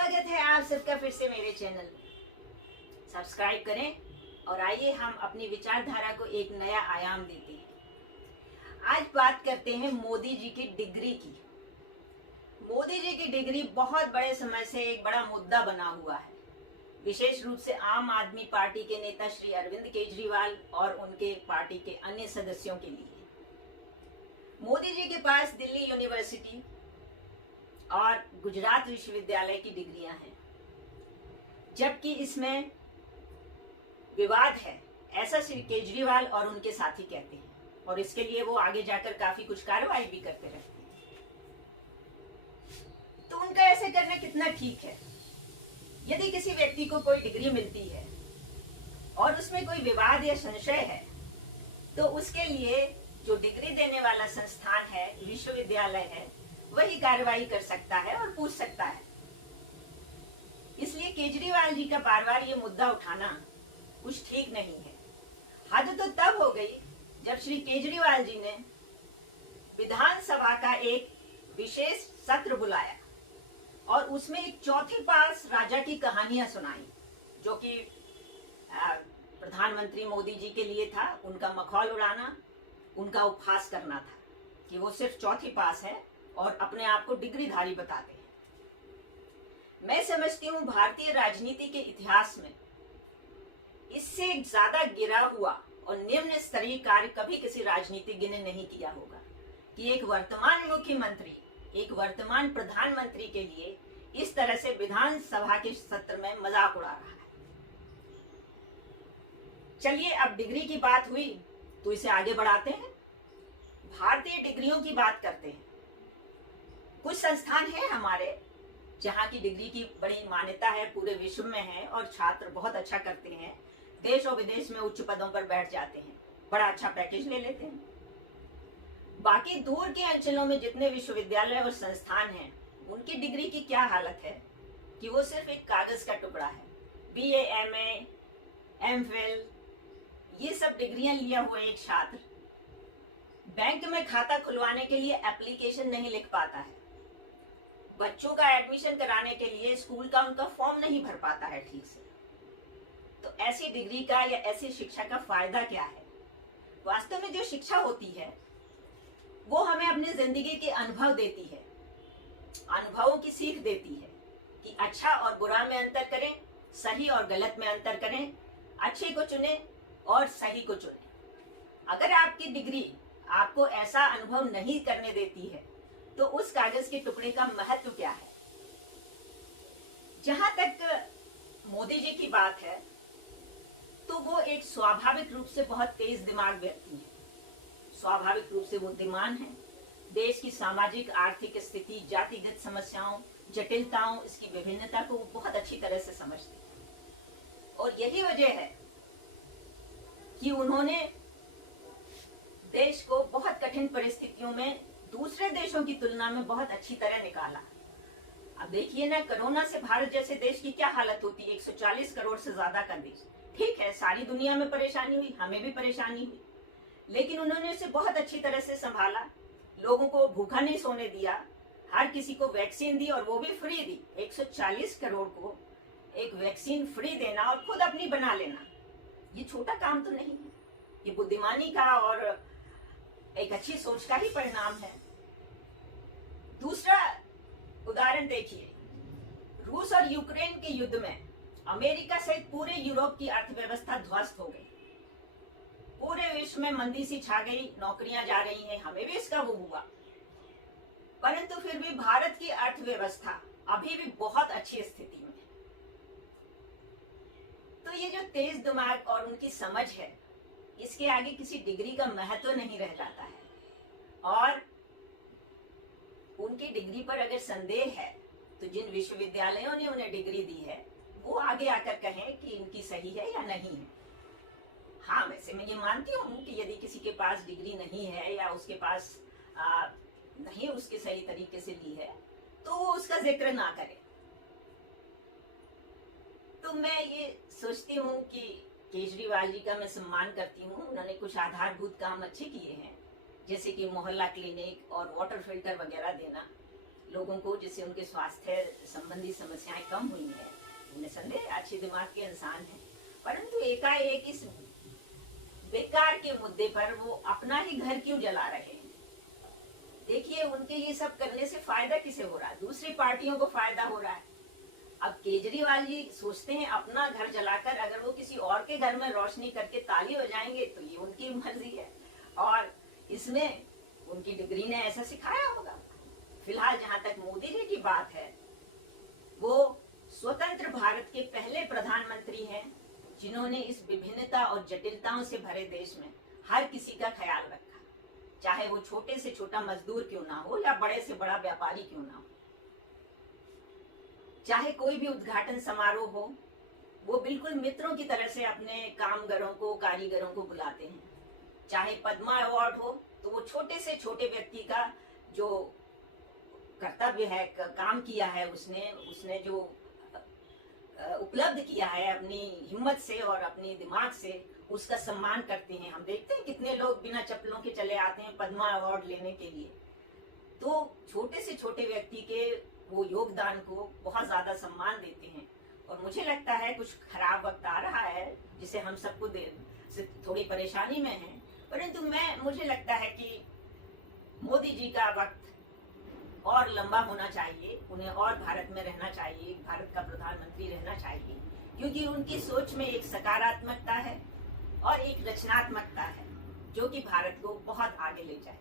स्वागत है आप सबका फिर से मेरे चैनल में। सब्सक्राइब करें और आइए हम अपनी विचारधारा को एक नया आयाम देते हैं। आज बात करते हैं मोदी जी की डिग्री की। मोदी जी की डिग्री बहुत बड़े समय से एक बड़ा मुद्दा बना हुआ है, विशेष रूप से आम आदमी पार्टी के नेता श्री अरविंद केजरीवाल और उनके पार्टी के अन्य सदस्यों के लिए। मोदी जी के पास दिल्ली यूनिवर्सिटी और गुजरात विश्वविद्यालय की डिग्रियां हैं, जबकि इसमें विवाद है, ऐसा श्री केजरीवाल और उनके साथी कहते हैं, और इसके लिए वो आगे जाकर काफी कुछ कार्रवाई भी करते रहते हैं। तो उनका ऐसे करना कितना ठीक है? यदि किसी व्यक्ति को कोई डिग्री मिलती है और उसमें कोई विवाद या संशय है, तो उसके लिए जो डिग्री देने वाला संस्थान है, विश्वविद्यालय है, वही कार्रवाई कर सकता है और पूछ सकता है। इसलिए केजरीवाल जी का बार बार ये मुद्दा उठाना कुछ ठीक नहीं है। हद तो तब हो गई जब श्री केजरीवाल जी ने विधानसभा का एक विशेष सत्र बुलाया और उसमें एक चौथी पास राजा की कहानियां सुनाई, जो कि प्रधानमंत्री मोदी जी के लिए था। उनका मखौल उड़ाना, उनका उपहास करना था कि वो सिर्फ चौथी पास है और अपने आप को डिग्रीधारी बताते हैं। मैं समझती हूँ भारतीय राजनीति के इतिहास में इससे ज्यादा गिरा हुआ और निम्न स्तरीय कार्य कभी किसी राजनीतिज्ञ ने नहीं किया होगा कि एक वर्तमान मुख्यमंत्री, एक वर्तमान प्रधानमंत्री के लिए इस तरह से विधानसभा के सत्र में मजाक उड़ा रहा है। चलिए, अब डिग्री की बात हुई तो इसे आगे बढ़ाते हैं, भारतीय डिग्रियों की बात करते हैं। कुछ संस्थान हैं हमारे जहाँ की डिग्री की बड़ी मान्यता है, पूरे विश्व में है, और छात्र बहुत अच्छा करते हैं, देश और विदेश में उच्च पदों पर बैठ जाते हैं, बड़ा अच्छा पैकेज ले लेते हैं। बाकी दूर के अंचलों में जितने विश्वविद्यालय और संस्थान हैं, उनकी डिग्री की क्या हालत है कि वो सिर्फ एक कागज का टुकड़ा है। BA, MA, MPhil, ये सब डिग्रियां लिया हुआ एक छात्र बैंक में खाता खुलवाने के लिए एप्लीकेशन नहीं लिख पाता है, बच्चों का एडमिशन कराने के लिए स्कूल का उनका फॉर्म नहीं भर पाता है ठीक से। तो ऐसी डिग्री का या ऐसी शिक्षा का फायदा क्या है? वास्तव में जो शिक्षा होती है वो हमें अपनी जिंदगी के अनुभव देती है, अनुभवों की सीख देती है कि अच्छा और बुरा में अंतर करें, सही और गलत में अंतर करें, अच्छे को चुने और सही को चुने। अगर आपकी डिग्री आपको ऐसा अनुभव नहीं करने देती है तो उस कागज के टुकड़े का महत्व क्या है? जहां तक मोदी जी की बात है, तो वो एक स्वाभाविक रूप से बहुत तेज दिमाग व्यक्ति है, स्वाभाविक रूप से बुद्धिमान है, देश की सामाजिक आर्थिक स्थिति, जातिगत समस्याओं, जटिलताओं, इसकी विभिन्नता को वो बहुत अच्छी तरह से समझते हैं। और यही वजह है कि उन्होंने देश को बहुत कठिन परिस्थितियों में दूसरे देशों की तुलना में बहुत अच्छी तरह निकाला। अब देखिए ना, कोरोना से भारत जैसे देश की क्या हालत होती है, 140 करोड़ से ज्यादा का देश। ठीक है, सारी दुनिया में परेशानी हुई, हमें भी परेशानी हुई, लेकिन उन्होंने उसे बहुत अच्छी तरह से संभाला, लोगों को भूखा नहीं सोने दिया, हर किसी को वैक्सीन दी, और वो भी फ्री दी। 140 करोड़ को एक वैक्सीन फ्री देना और खुद अपनी बना लेना, ये छोटा काम तो नहीं है, ये बुद्धिमानी का और एक अच्छी सोच का ही परिणाम है। दूसरा उदाहरण देखिए, रूस और यूक्रेन के युद्ध में अमेरिका सहित पूरे यूरोप की अर्थव्यवस्था ध्वस्त हो गई, पूरे विश्व में मंदी सी छा गई, नौकरियां जा रही हैं, हमें भी इसका वो हुआ, परंतु फिर भी भारत की अर्थव्यवस्था अभी भी बहुत अच्छी स्थिति में है। तो ये जो तेज दिमाग और उनकी समझ है, इसके आगे किसी डिग्री का महत्व नहीं रह जाता है। और उनकी डिग्री पर अगर संदेह है तो जिन विश्वविद्यालयों ने उन्हें डिग्री दी है वो आगे आकर कहें कि इनकी सही है या नहीं है। हाँ, वैसे मैं ये मानती हूँ कि यदि किसी के पास डिग्री नहीं है या उसके पास नहीं उसके सही तरीके से ली है तो वो उसका जिक्र ना करे। तो मैं ये सोचती हूँ कि केजरीवाल जी का मैं सम्मान करती हूँ, उन्होंने कुछ आधारभूत काम अच्छे किए हैं, जैसे कि मोहल्ला क्लिनिक और वाटर फिल्टर वगैरह देना, लोगों को, जिससे उनके स्वास्थ्य संबंधी समस्याएं कम हुई हैं। निसंदेह अच्छे दिमाग के इंसान हैं, परंतु एकाएक इस बेकार के मुद्दे पर वो अपना ही घर क्यों जला रहे हैं? देखिए, उनके ये सब करने से फायदा किसे हो रहा है? दूसरी पार्टियों को फायदा हो रहा है। अब केजरीवाल जी सोचते हैं अपना घर जलाकर अगर वो किसी और के घर में रोशनी करके ताली हो जाएंगे तो ये उनकी मर्जी है, और इसमें उनकी डिग्री ने ऐसा सिखाया होगा। फिलहाल जहां तक मोदी जी की बात है, वो स्वतंत्र भारत के पहले प्रधानमंत्री हैं जिन्होंने इस विभिन्नता और जटिलताओं से भरे देश में हर किसी का ख्याल रखा, चाहे वो छोटे से छोटा मजदूर क्यों ना हो या बड़े से बड़ा व्यापारी क्यों ना हो। चाहे कोई भी उद्घाटन समारोह हो, वो बिल्कुल मित्रों की तरह से अपने कामगारों को, कारीगरों को बुलाते हैं। चाहे पद्मा अवार्ड हो, तो वो छोटे से छोटे व्यक्ति का जो कर्तव्य है, काम किया है, उसने जो उपलब्ध किया है अपनी हिम्मत से और अपने दिमाग से, उसका सम्मान करते हैं। हम देखते हैं कितने लोग बिना चप्पलों के चले आते हैं पद्मा अवार्ड लेने के लिए। तो छोटे से छोटे व्यक्ति के वो योगदान को बहुत ज्यादा सम्मान देते हैं, और मुझे लगता है कुछ खराब वक्त आ रहा है जिसे हम सबको थोड़ी परेशानी में हैं, परंतु मुझे लगता है कि मोदी जी का वक्त और लंबा होना चाहिए, उन्हें और भारत में रहना चाहिए, भारत का प्रधानमंत्री रहना चाहिए, क्योंकि उनकी सोच में एक सकारात्मकता है और एक रचनात्मकता है जो कि भारत को बहुत आगे ले जाए।